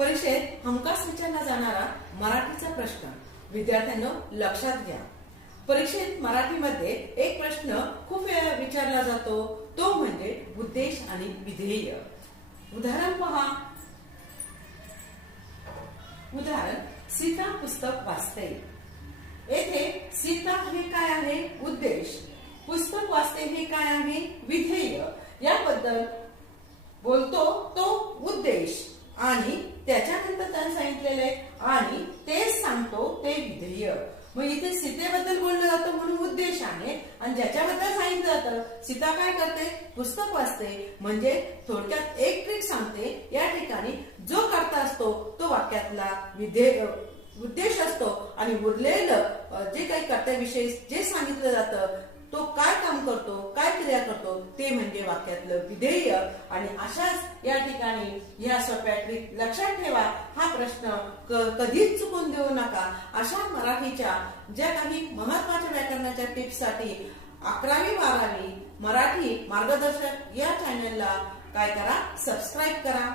परीक्षेत हमखास विचारला जाणारा मराठीचा प्रश्न विद्यार्थ्यांनो लक्षात घ्या। परीक्षेत मराठीमध्ये एक प्रश्न खूप वेळा विचारला जातो, तो म्हणजे उद्देश आणि विधेय। उदाहरण पहा। उदाहरण, सीता पुस्तक वाचते। येथे सीता हे काय आहे? उद्देश। पुस्तक वाचते हे काय आहे? विधेय। याबद्दल बोलतो तो उद्देश आणि त्याच्यानंतर त्याने सांगितलेले आणि तेच सांगतो ते विधेय। मग इथे सीतेबद्दल बोललं जातं म्हणून उद्देश आहे आणि ज्याच्याबद्दल सांगितलं जातं सीता काय करते? पुस्तक वाचते। म्हणजे थोडक्यात एक ट्रिक सांगते, या ठिकाणी जो कर्ता असतो तो वाक्यातला विधेय उद्देश असतो आणि उरलेलं जे काही कर्त्याविषयी जे सांगितलं जातं तो काय काम करतो, काय क्रिया करतो ते म्हणजे वाक्यातलं विधेय। आणि अशाच या ठिकाणी या सोप्या ट्रिक लक्षात ठेवा। हा प्रश्न कधीच चुकून देऊ नका। अशा मराठीच्या ज्या काही महत्वाच्या व्याकरणाच्या टिप्ससाठी 11वी 12वी मराठी मार्गदर्शक या चॅनलला काय करा? सबस्क्राईब करा।